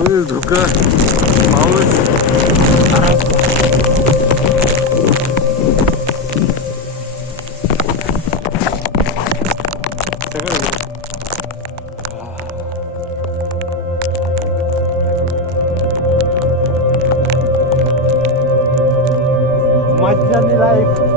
फुल धुकं पाऊस मज्जानी लाईफ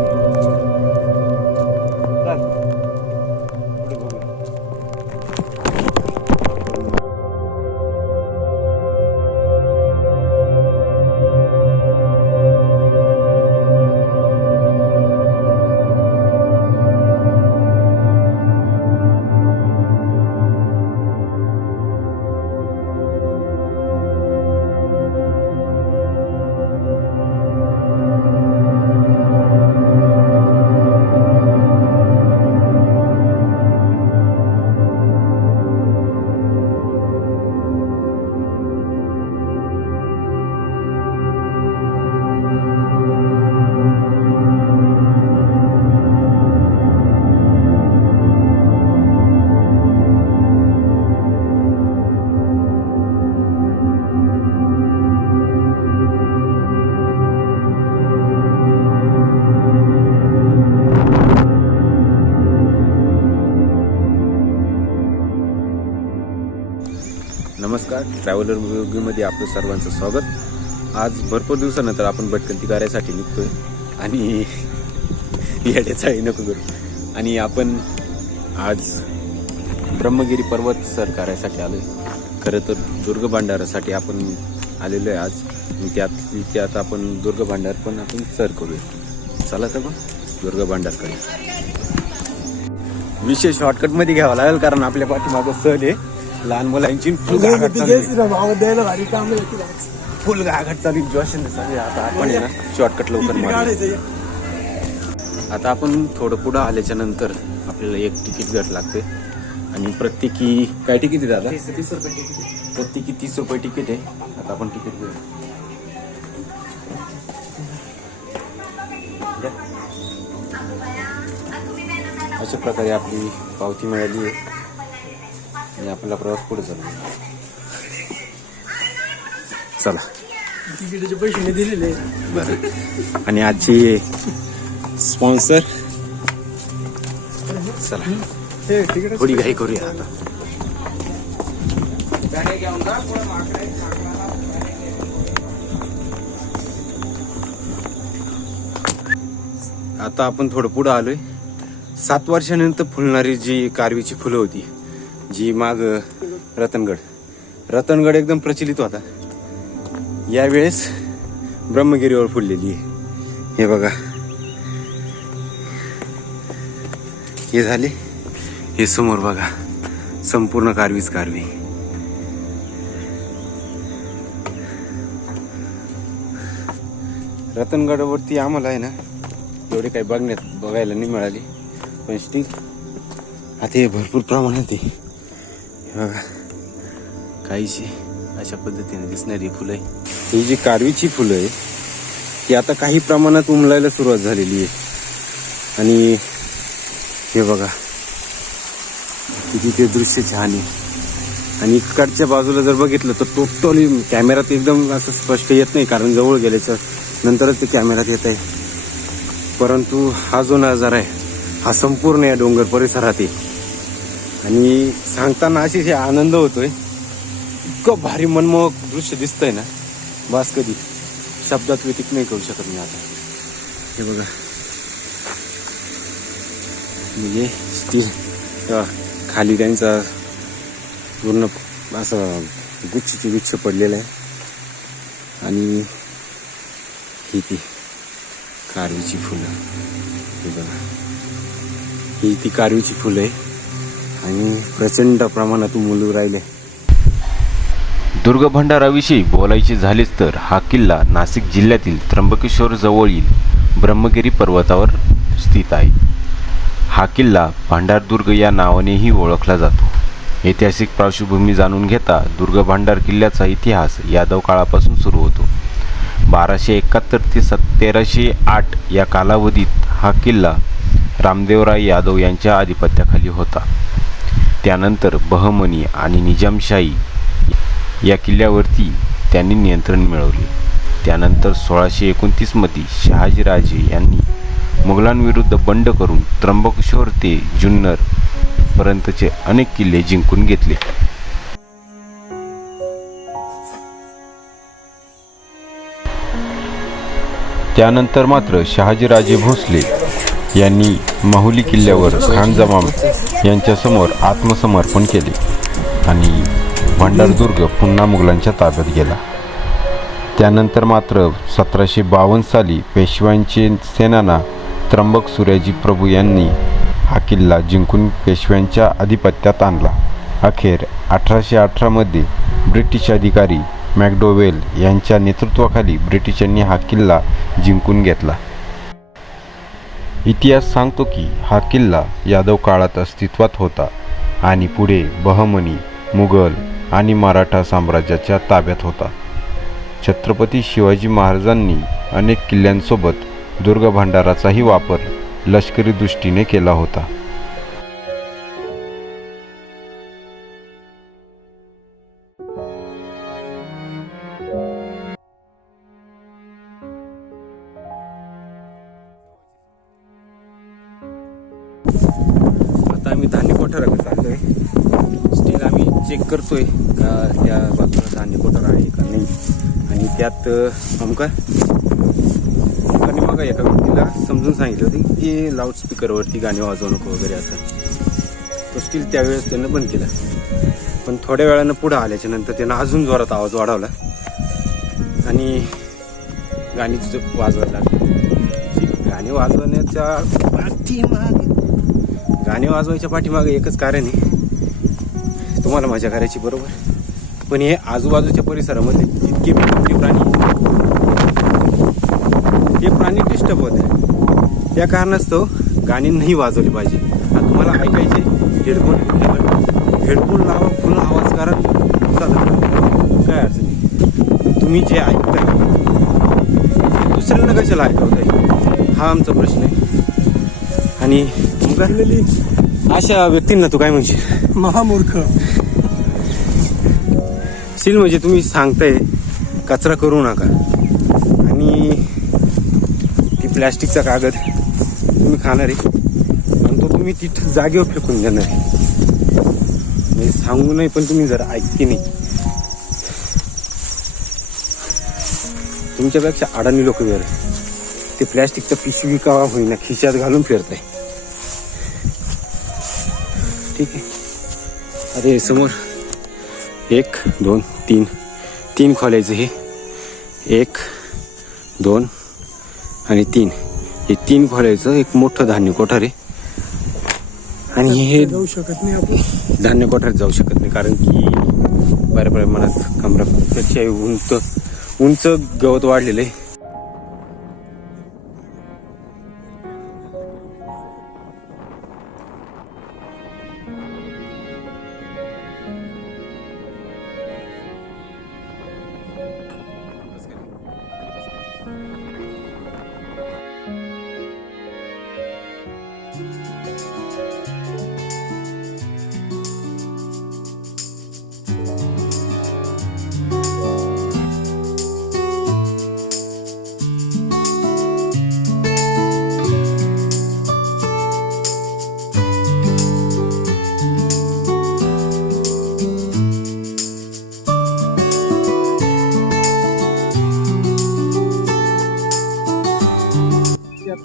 नमस्कार, ट्रॅव्हलर व्लॉगमध्ये आपलं सर्वांचं स्वागत. आज भरपूर दिवसानंतर आपण भटकंती करायसाठी निघतोय आणि येड्याचाळी नको करू. आणि आपण आज ब्रह्मगिरी पर्वत सर करायसाठी आलोय. खरं तर दुर्ग भांडारासाठी आपण आलेलो आहे आज. त्यात आपण दुर्ग भांडार पण आपण सर करूया. चला तर मग दुर्ग भांडारकडे. विशेष शॉर्टकटमध्ये घ्यावं लागेल कारण आपल्या पाठीमागं सहल आहे. लहान मुलांची फुल गागट चालू जोशाने चालू. आता आपण ना शॉर्टकट लवकर मारू. आता आपण थोडं पुढं आल्याच्या नंतर आपल्याला एक तिकीट भेट लागते आणि प्रत्येकी काय तिकीट आहे दादा? 30 रुपये तिकीट. प्रत्येकी 30 रुपये तिकीट आहे. आता आपण तिकीट घेऊ. अशा प्रकारे आपली पावती मिळाली आहे आणि आपला प्रवास पुढे चालू. चला, तिकीटाचे पैसे दिलेले बरं. आणि आजची स्पॉन्सर. चला थोडी घाई करूया आता. आता आपण थोडं पुढं आलोय. 7 वर्षानंतर फुलणारी जी कारवीची फुलं होती, जी माग रतनगड एकदम प्रचलित होता, यावेळेस ब्रह्मगिरीवर फुललेली आहे. हे बघा, हे झाले. हे समोर बघा, संपूर्ण कारवीच कारवी. रतनगडावरती आम्हाला आहे ना एवढे काही बघायला नाही मिळाले, पण स्टिल आता हे भरपूर प्रमाणात आहे. बघा, काहीशी अशा पद्धतीने दिसणारी फुलं आहे. ही जी कारवीची फुलं आहे ती आता काही प्रमाणात उमलायला सुरुवात झालेली आहे. आणि हे बघा किती ते दृश्य छान आहे. आणि इकडच्या बाजूला जर बघितलं तर टोटली कॅमेऱ्यात एकदम असं स्पष्ट येत नाही कारण जवळ गेल्याच्या नंतरच ते कॅमेऱ्यात येत आहे. परंतु हा जो नजारा आहे हा संपूर्ण या डोंगर परिसरात आहे. आणि सांगताना अशी आनंद होतोय. इतकं भारी मनमोहक दृश्य दिसतंय ना, बस कधी शब्दात व्यतीत नाही करू शकत मी आता. हे बघा, म्हणजे स्टील खाली त्यांचा पूर्ण असं गुच्छची गुच्छ पडलेला आहे. आणि ही ती कारवीची फुलं. हे बघा, ही ती कारवीची फुलं आहे आणि प्रचंड प्रमाणात उमलू राहिले. दुर्ग भांडाराविषयी बोलायचे झालेच तर हा किल्ला नाशिक जिल्ह्यातील त्र्यंबकेश्वर जवळील ब्रह्मगिरी पर्वतावर स्थित आहे. हा किल्ला भांडारदुर्ग या नावानेही ओळखला जातो. ऐतिहासिक पार्श्वभूमी जाणून घेता दुर्ग भांडार किल्ल्याचा इतिहास यादव काळापासून सुरू होतो. 1271 ते 1308 या कालावधीत हा किल्ला रामदेवराय यादव यांच्या अधिपत्याखाली होता. त्यानंतर बहमनी आणि निजामशाही या किल्ल्यावरती त्यांनी नियंत्रण मिळवले. त्यानंतर 1629मध्ये शहाजीराजे यांनी मुघलांविरुद्ध बंड करून त्र्यंबकेश्वर ते जुन्नर पर्यंतचे अनेक किल्ले जिंकून घेतले. त्यानंतर मात्र शहाजीराजे भोसले यांनी माहुली किल्ल्यावर खान जमाम यांच्यासमोर आत्मसमर्पण केले आणि भंडारदुर्ग पुन्हा मुघलांच्या ताब्यात गेला. त्यानंतर मात्र 1752 साली पेशव्यांचे सेनाना त्र्यंबक सूर्याजी प्रभू यांनी हा किल्ला जिंकून पेशव्यांच्या अधिपत्यात आणला. अखेर 1818मध्ये ब्रिटिश अधिकारी मॅकडोवेल यांच्या नेतृत्वाखाली ब्रिटिशांनी हा किल्ला जिंकून घेतला. इतिहास सांगतो की हा किल्ला यादव काळात अस्तित्वात होता आणि पुढे बहमनी, मुघल आणि मराठा साम्राज्याच्या ताब्यात होता. छत्रपती शिवाजी महाराजांनी अनेक किल्ल्यांसोबत दुर्ग भांडाराचाही वापर लष्करी दृष्टीने केला होता. आता आम्ही धान्य कोठाराकडे चाललोय. स्टील आम्ही चेक करतोय का त्या बाजूला धान्य कोठार आहे का नाही. आणि त्यात अमुकाने मग एका व्यक्तीला समजून सांगितलं होतं की लाऊडस्पीकरवरती गाणे वाजवू नको वगैरे असं. तो स्टील त्यावेळेस त्यानं बंद केला. पण थोड्या वेळानं पुढं आल्याच्या नंतर त्यानं अजून जोरात आवाज वाढवला आणि गाणी वाजवायला लागली. गाणे वाजवायच्या पाठीमागे एकच कारण आहे, तुम्हाला मजा करायची बरोबर. पण हे आजूबाजूच्या परिसरामध्ये जितके मोठे प्राणी हे प्राणी डिस्टर्ब होते. त्या कारणास्तव गाणी नाही वाजवली पाहिजे. आता तुम्हाला ऐकायचे हेडफोन लावा, फुल आवाज करा, काय अडचण नाही. तुम्ही जे ऐकताय ते दुसऱ्यांना कशाला ऐकवताय हा आमचा प्रश्न आहे. आणि अशा व्यक्तींना तू काय म्हणशील? महामूर्ख. सील म्हणजे तुम्ही सांगताय कचरा करू नका आणि ती प्लॅस्टिकचा कागद तुम्ही खाणार आहे आणि तो तुम्ही तिथं जागेवर फेकून देणार आहे. म्हणजे सांगू नाही पण तुम्ही जरा ऐकते नाही. तुमच्यापेक्षा अडाणी लोक वेळ ते प्लॅस्टिकचा पिशवी का होईना खिशात घालून फिरताय. ठीक आहे. अरे समोर 1 2 3 खोलायचं. हे 1 2 आणि 3 हे 3 खोलायचं एक मोठं धान्य कोठार आहे. आणि हे जाऊ शकत नाही आपण धान्य कोठारात जाऊ शकत नाही कारण की बऱ्या प्रमाणात कमरापेक्षा उंच गवत वाढलेलं आहे.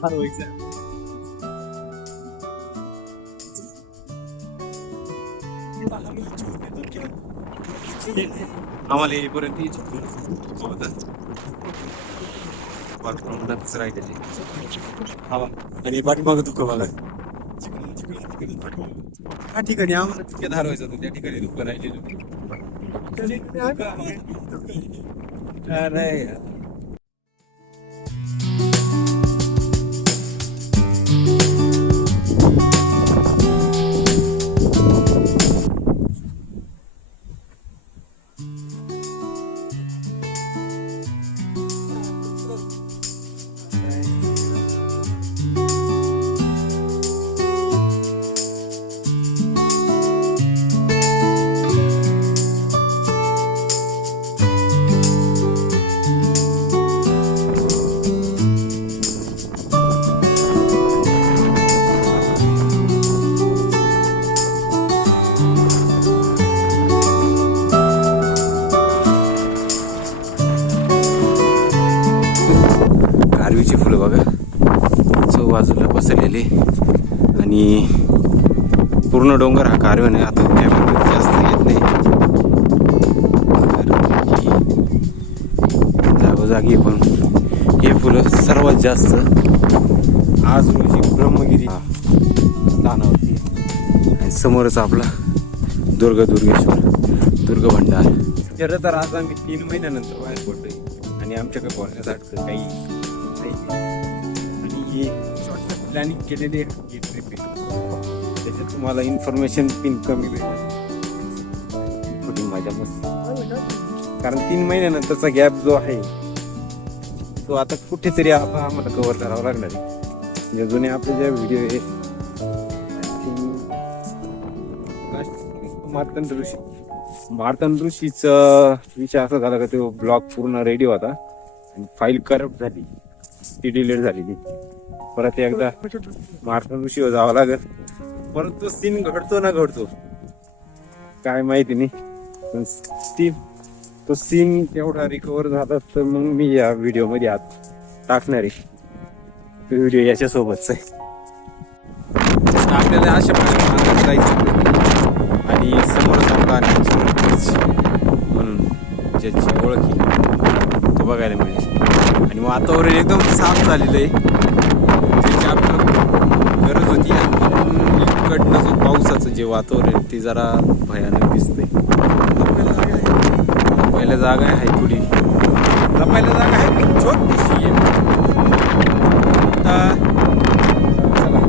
ठरवायचं. आम्हाला येईपर्यंत राहिलेले आणि पाठीमागं दुःख मला त्या ठिकाणी आम्हाला तितक्या धारवायचं होतं त्या ठिकाणी दुःख राहिलेलं. नाही देवीची फुलं बघा बाजूला पसरलेली आणि पूर्ण डोंगर हा कारवण आहे. आता कॅमेरामध्ये जास्त येत नाही, जागोजागी पण हे फुलं सर्वात जास्त आज रोजी ब्रह्मगिरी स्थानावरती आणि समोरच आपला दुर्गेश्वर भंडार. खरं तर आज आम्ही 3 महिन्यानंतर बाहेर पडलोय आणि आमच्याकडे बोलण्यासारखं काही नाही आणि ही प्लॅनिंग केलेली आहे ही ट्रिप आहे. त्याच्यात तुम्हाला इन्फॉर्मेशन पिन कमी भेटेल, थोडी मजा मस्ती, कारण 3 महिन्यानंतरचा गॅप जो आहे तो आता कुठेतरी आम्हाला कव्हर करावा लागणार आहे. म्हणजे जुने आपले जे व्हिडिओ आहे मार्तंड ऋषीचा विषय असा झाला का तो ब्लॉग पूर्ण रेडी होता आणि फाईल करप्ट झाली, ती डिलीट झालेली. परत एकदा मार्तंड ऋषीवर जावं लागेल. परत तो सीन घडतो ना घडतो काय माहिती नाही, पण तो सीन तेवढा रिकव्हर झाला तर मग मी या व्हिडिओ मध्ये आत टाकणार आहे. तो व्हिडिओ याच्यासोबतच आहे. आपल्याला अशा प्रकारे जायचं आणि समोरच आपला म्हणून ज्याची ओळख तो बघायला मिळेल आणि वातावरण एकदम साफ झालेलं आहे, ज्याची आपल्याला गरज होती. आणि इकडनं जो पावसाचं जे वातावरण ते जरा भयानक दिसतंय. पहिल्या जागा आहे थोडी, पहिल्या जागा आहे छोटीशी आहे. आता चला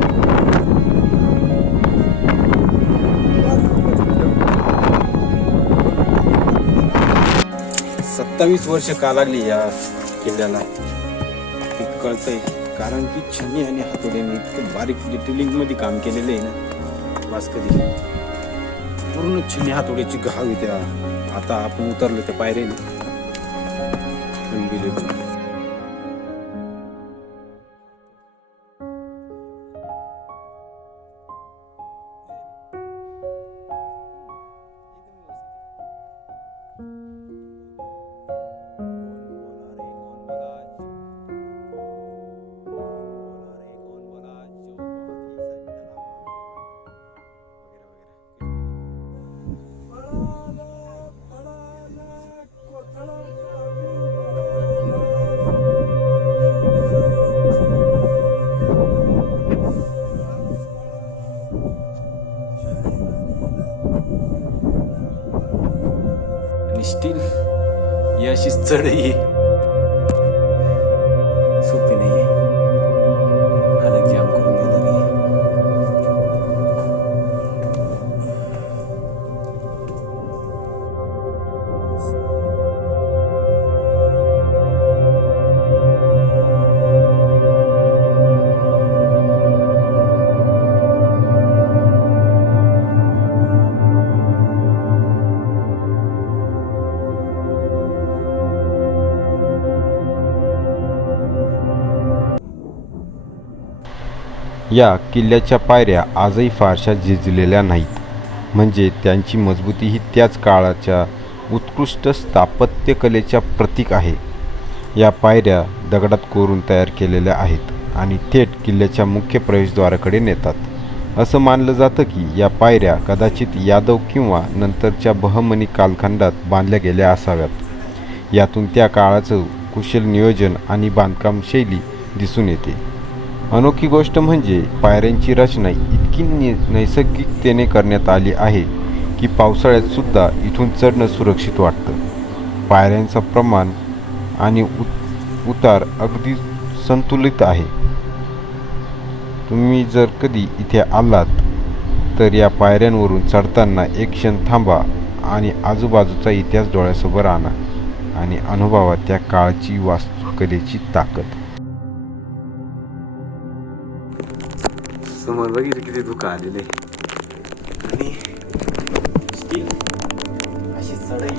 27 वर्ष का लागली या किल्ल्याला हे कळतंय, कारण की छन्नी आणि हातोड्याने इतकं बारीक डिटेलिंग मध्ये काम केलेलं आहे ना. वास कधी पूर्ण छन्नी हातोड्याची घाव आहे त्या. आता आपण उतरलो त्या पायरीने स्टील ही अशी चढई सोपी नाहीये, हालत जाम करून देणारी. या किल्ल्याच्या पायऱ्या आजही फारशा झिजलेल्या नाहीत, म्हणजे त्यांची मजबूती ही त्याच काळाच्या उत्कृष्ट स्थापत्यकलेच्या प्रतीक आहे. या पायऱ्या दगडात कोरून तयार केलेल्या आहेत आणि थेट किल्ल्याच्या मुख्य प्रवेशद्वाराकडे नेतात. असं मानलं जातं की या पायऱ्या कदाचित यादव किंवा नंतरच्या बहमनी कालखंडात बांधल्या गेल्या असाव्यात. यातून त्या काळाचं कुशल नियोजन आणि बांधकाम शैली दिसून येते. अनोखी गोष्ट म्हणजे पायऱ्यांची रचना इतकी नैसर्गिकतेने करण्यात आली आहे की पावसाळ्यात सुद्धा इथून चढणं सुरक्षित वाटतं. पायऱ्यांचं प्रमाण आणि उतार अगदी संतुलित आहे. तुम्ही जर कधी इथे आलात तर या पायऱ्यांवरून चढताना एक क्षण थांबा आणि आजूबाजूचा इतिहास डोळ्यासमोर आणा आणि अनुभवा त्या काळची वास्तुकलेची ताकद. समोर बघितलं किती धुकं आलेले आणि अशी चढई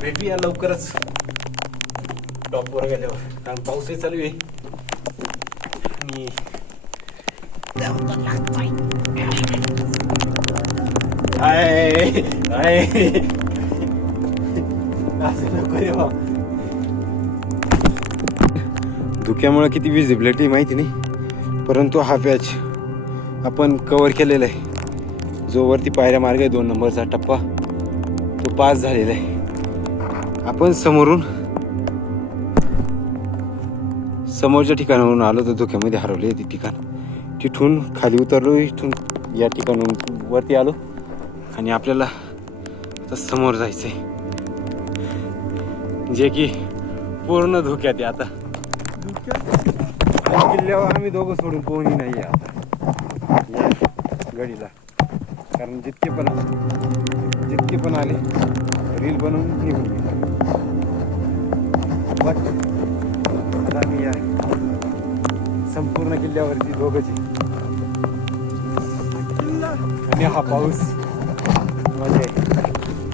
भेटूया लवकरच टॉपवर गेल्यावर, कारण पाऊसही चालू आहे आणि धुक्यामुळे किती विजिबिलिटी माहिती नाही, परंतु हा पॅच आपण कव्हर केलेला आहे. जो वरती पायऱ्या मार्ग आहे 2 नंबरचा टप्पा तो पास झालेला आहे. आपण समोरच्या ठिकाणावरून आलो तर धुक्यामध्ये हरवले ते ठिकाण. तिथून खाली उतरलो, इथून या ठिकाणाहून वरती आलो आणि आपल्याला आता समोर जायचं आहे, जे की पूर्ण धोक्यात आहे. आता किल्ल्यावर आम्ही दोघं सोडून कोणी नाही आहे आता या गडीला, कारण जितके पण आले रील बनवून निघून गेले. आता आम्ही या संपूर्ण किल्ल्यावरती दोघंच आहे. आणि हा पाऊस मजा आहे.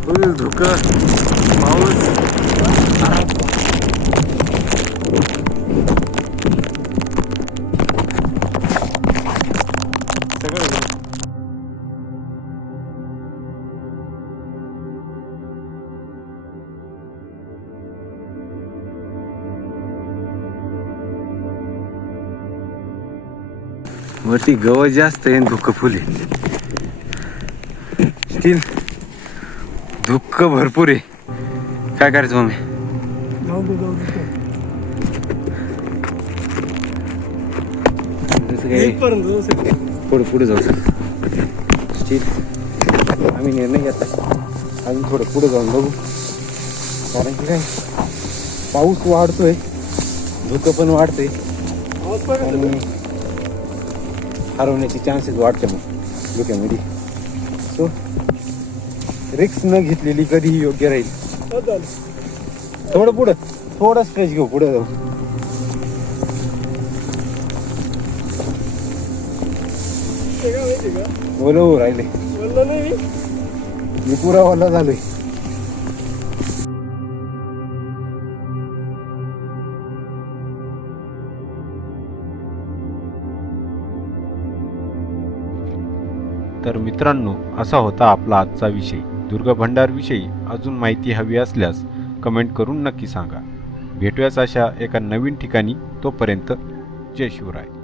फुल धुकं पाऊस. सगळं वरती गवत जास्त आहे, धुकं फुल आहे. स्टील धुकं भरपूर आहे. काय करायचं मग? पुढे जाऊ सर. स्टील आम्ही निर्णय घेतला अजून थोडं पुढे जाऊन बघू, कारण की काय पाऊस वाढतोय, धुकं पण वाढतंय आणि हरवण्याचे चान्सेस वाढते मग धुक्यामध्ये. सो रिक्स न घेतलेली कधीही योग्य राहील. थोडं स्ट्रेच घेऊ, पुढे जाऊ. ओलं हो राहिले, मी पुरा ओला झालोय. तर मित्रांनो, असा होता आपला आजचा विषय. दुर्गा भंडारविषयी अजून माहिती हवी असल्यास कमेंट करून नक्की सांगा. भेटूयाच अशा एका नवीन ठिकाणी. तोपर्यंत जय शिवराय.